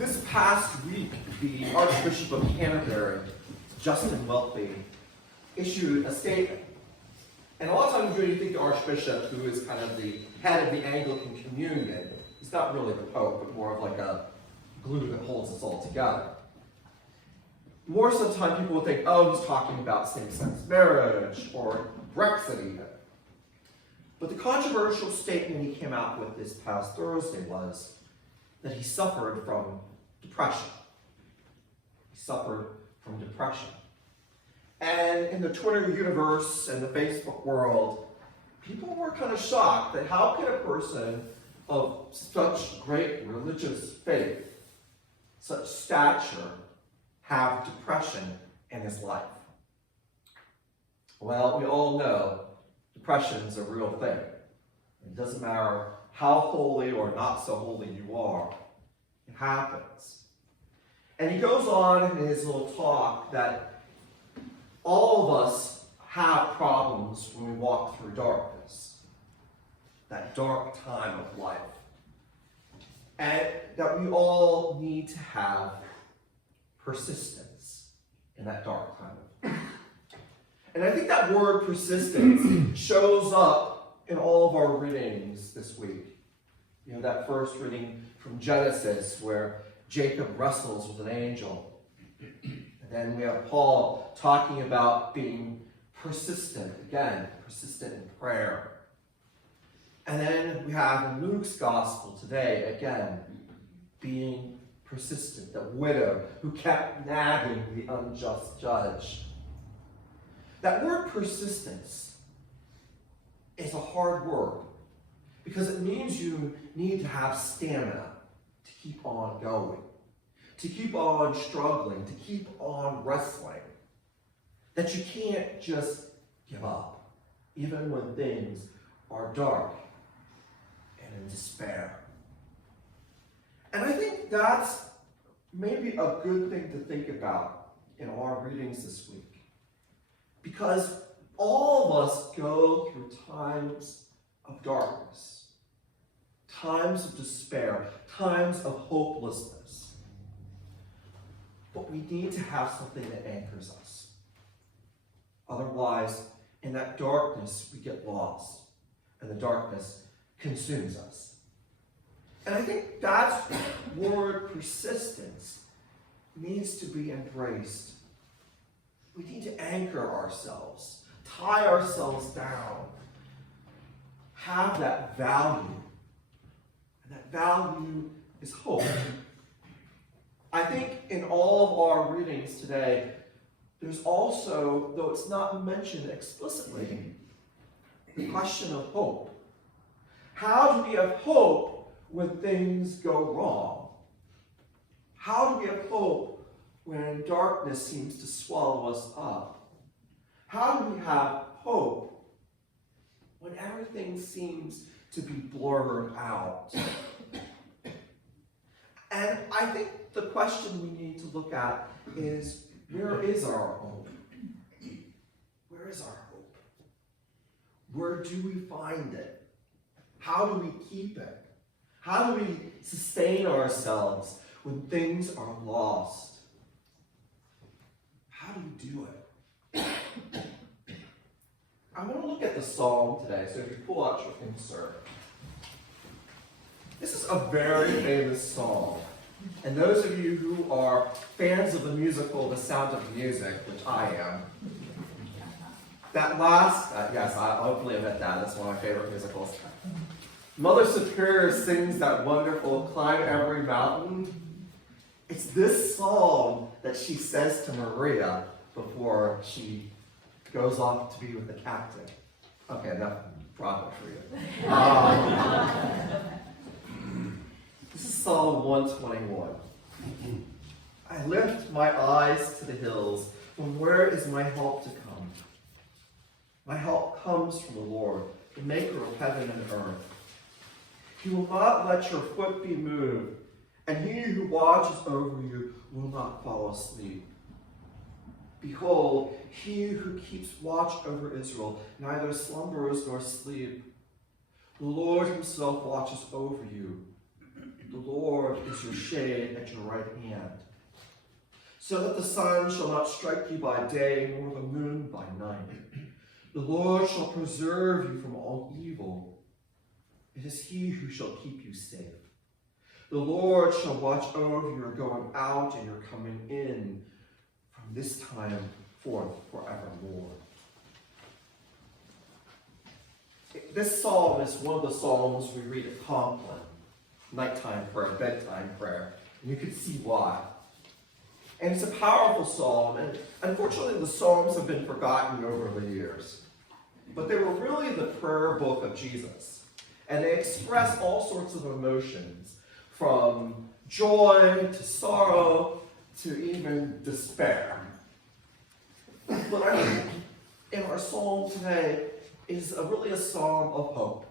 This past week, the Archbishop of Canterbury, Justin Welby, issued a statement. And a lot of times when you think the Archbishop, who is kind of the head of the Anglican Communion, he's not really the Pope, but more of like a glue that holds us all together. More so the time people will think, oh, he's talking about same-sex marriage or Brexit even. But the controversial statement he came out with this past Thursday was that he suffered from depression. He suffered from depression. And in the Twitter universe and the Facebook world, people were kind of shocked that how can a person of such great religious faith, such stature, have depression in his life? Well, we all know depression is a real thing. It doesn't matter how holy or not so holy you are, it happens. And he goes on in his little talk that all of us have problems when we walk through darkness, that dark time of life, and that we all need to have persistence in that dark time. And I think that word persistence shows up in all of our readings this week. You know, that first reading from Genesis where Jacob wrestles with an angel. And then we have Paul talking about being persistent, again, persistent in prayer. And then we have in Luke's gospel today, again, being persistent, the widow who kept nagging the unjust judge. That word persistence is a hard word because it means you need to have stamina to keep on going, to keep on struggling, to keep on wrestling. That you can't just give up, even when things are dark and in despair. And I think that's maybe a good thing to think about in our readings this week. Because all of us go through times of darkness, times of despair, times of hopelessness. But we need to have something that anchors us. Otherwise, in that darkness, we get lost, and the darkness consumes us. And I think that word persistence needs to be embraced. We need to anchor ourselves, tie ourselves down, have that value. And that value is hope. I think in all of our readings today, there's also, though it's not mentioned explicitly, the question of hope. How do we have hope when things go wrong? How do we have hope when darkness seems to swallow us up? How do we have hope when everything seems to be blurred out? And I think the question we need to look at is, where is our hope? Where is our hope? Where do we find it? How do we keep it? How do we sustain ourselves when things are lost? How do we do it? I want to look at the psalm today, so if you pull out your insert. This is a very famous psalm. And those of you who are fans of the musical The Sound of Music, which I am, that last, yes, I hopefully admit that, that's one of my favorite musicals. Mother Superior sings that wonderful Climb Every Mountain. It's this song that she says to Maria before she goes off to be with the captain. Okay, enough Broadway for you. This is Psalm 121. I lift my eyes to the hills. From where is my help to come? My help comes from the Lord, the maker of heaven and earth. He will not let your foot be moved, and he who watches over you will not fall asleep. Behold, he who keeps watch over Israel neither slumbers nor sleep. The Lord himself watches over you. The Lord is your shade at your right hand. So that the sun shall not strike you by day, nor the moon by night. The Lord shall preserve you from all evil. It is he who shall keep you safe. The Lord shall watch over your going out and your coming in from this time forth forevermore. This psalm is one of the psalms we read at Conklin, nighttime prayer, bedtime prayer, and you can see why. And it's a powerful psalm, and unfortunately the psalms have been forgotten over the years. But they were really the prayer book of Jesus, and they express all sorts of emotions, from joy to sorrow to even despair. But I think in our psalm today is really a psalm of hope.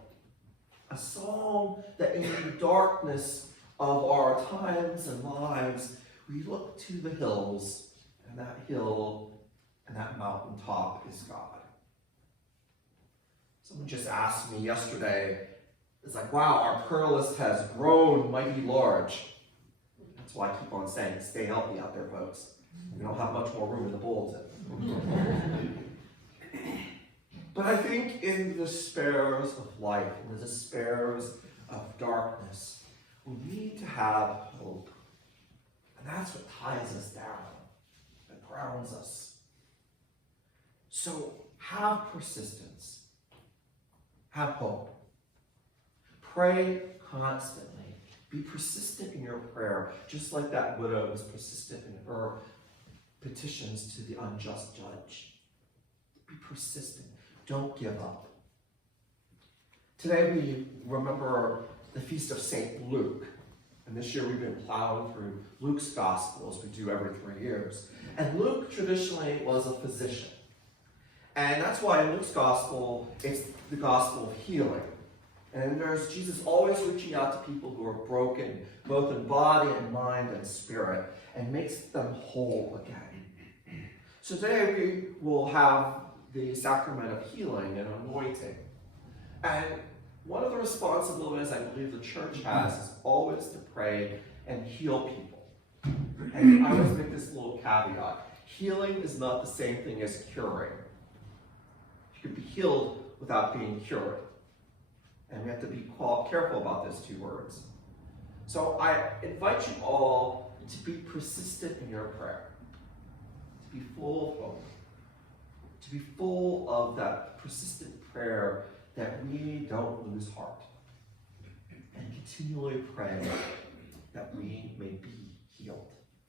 A psalm that in the darkness of our times and lives, we look to the hills, and that hill and that mountaintop is God. Someone just asked me yesterday, it's like, wow, our prayer list has grown mighty large. That's why I keep on saying, stay healthy out there, folks. We don't have much more room in the bulletin. But I think in the despairs of life, in the despairs of darkness, we need to have hope. And that's what ties us down, that grounds us. So have persistence. Have hope. Pray constantly. Be persistent in your prayer, just like that widow was persistent in her petitions to the unjust judge. Be persistent. Don't give up. Today we remember the feast of St. Luke. And this year we've been plowing through Luke's gospel, as we do every 3 years. And Luke traditionally was a physician. And that's why in Luke's gospel, it's the gospel of healing. And there's Jesus always reaching out to people who are broken, both in body and mind and spirit, and makes them whole again. So today we will have the sacrament of healing and anointing. And one of the responsibilities I believe the church has is always to pray and heal people. And I always make this little caveat. Healing is not the same thing as curing. You can be healed without being cured. And we have to be careful about those two words. So I invite you all to be persistent in your prayer. To be full of hope. To be full of that persistent prayer that we don't lose heart. And continually pray that we may be